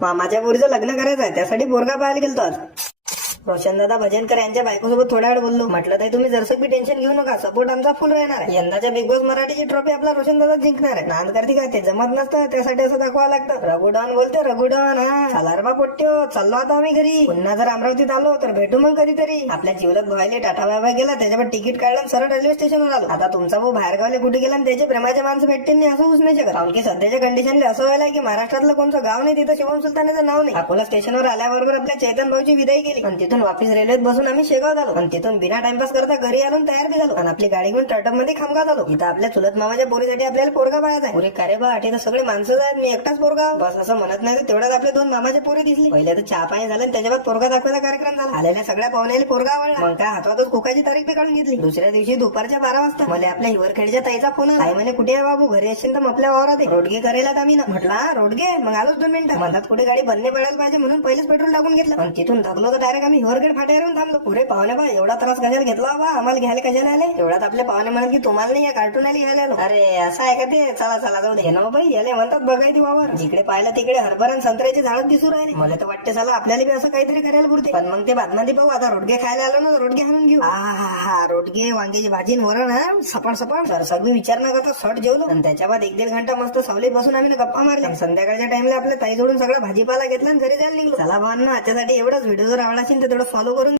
मामाच्या पोरीचं लग्न करायचं आहे, त्यासाठी पोरगा पाहायला गेलतो आज. रोशनदादा भजनकर यांच्या बायकोसोबत थोड्या वेळ बोललो. म्हटलं ताई तुम्ही जरसं बी टेन्शन घेऊ नका, सपोर्ट आमचा फुल राहणार आहे. यंदाच्या बिग बॉस मराठीची ट्रॉफी आपला रोशनदादा जिंकणार आहे. नांद करते का ते जमत नसतं, त्यासाठी असं दाखवावं लागतं. रघुडॉन बोलते रघुडॉन. हा चला रे बा पोट्ट्यो, चाललो आता आम्ही घरी. पुन्हा जर अमरावतीत आलो तर भेटू मग कधीतरी. आपल्या जिवलग भावाले टाटा बाबा गेला, त्याच्यावर तिकीट काढलं आणि सरळ रेल्वे स्टेशनवर आलो. आता तुमचा भाऊ बाहेर गावले कुठे गेला आणि त्याचे प्रेमाचे माणसं भेटतील नाही असं होऊच नाही शकत. कारण की सध्याच्या कंडिशनला असं व्हायला की महाराष्ट्रातलं कोणतं गाव नाही तिथं शिवम सुलतानाचं नाव नाही. अकोला स्टेशनवर आल्याबरोबर आपल्या चैतन भाऊची विदाई केली आणि तिथून वापस रेल्वेत बसून आम्ही शेगाव झालो आणि तिथून बिना टाइमपास करता घरी आलो तयार बी झालो आणि आपली गाडी घेऊन टर्टप मध्ये खामगाव झालो. इथं आपल्या चुलत मामाच्या पोरीसाठी आपल्याला पोरगा पाहायचा आहे. पुरे कारे बा आठी तर सगळे माणसं आहेत, मी एकटाच पोरगा. बस असं म्हणत नाही तर तेवढ्यात आपले दोन मामाचे पोरी दिसली. पहिले तर चहा पाणी झालं, त्याच्यावर पोरगा दाखवायचा कार्यक्रम झाला. आलेल्या सगळ्या पाहुण्याला पोरगा आवडला. मग काय हातातच कोकाची तारीख बी काढून घेतली. दुसऱ्या दिवशी दुपारच्या 12 वाजता मला आपल्या हिवरखेडच्या ताईचा फोन आला. आई म्हणे कुठे आहे बाबू, घरी असेल तर आपल्या वावरात आहे. रोडगे करायला आम्ही ना. म्हटलं हा रोडगे, मग आलोच 2 मिनिटं. म्हणतात कुठे गाडी बंद पडायला पाहिजे म्हणून पहिलेच पेट्रोल टाकून घेतलं आणि तिथून धगलो तर डायरेक्ट आम्ही हिवरखेड फाट्यावरून थांबलो. पुरे पाहुणे बा एवढा त्रास कशाला घेतला बा, आम्हाला घ्यायला कशाला आले. एवढ्यात आपले पाहुणे म्हणत की तुम्हाला नाही या कार्टून आली घ्यायला आलो. अरे असं आहे का ते, चला चला जाऊ दे ना बाई, याले म्हणतात बघायची वावर. जिकडे पाहिला तिकडे हरभरा आणि संत्र्याचे झाडच दिसू राहिले. मला तर वाटते चला आपल्याला बी असं काहीतरी करायला पुरते. पण मग ते बातमध्ये पाहू, आता रोडगे खायला आलो ना, रोडगे आणून घेऊ. हा रोडगे, वांग्याची भाजी वरण, हा सपाट सपाट. सर सगळी विचार न करता शॉर्ट जेवलो आणि त्याच्या बाद 1-1.5 घंटा मस्त सावलीत बसून आम्ही गप्पा मारल्या. संध्याकाळच्या टाइमला आपल्या ताई जोडून सगळा भाजीपाला घेतला आणि घरी जायला निघलो. चला भावांनो, आजच्यासाठी एवढंच. व्हिडिओ जर आवडला असेल तर तेवढं फॉलो करून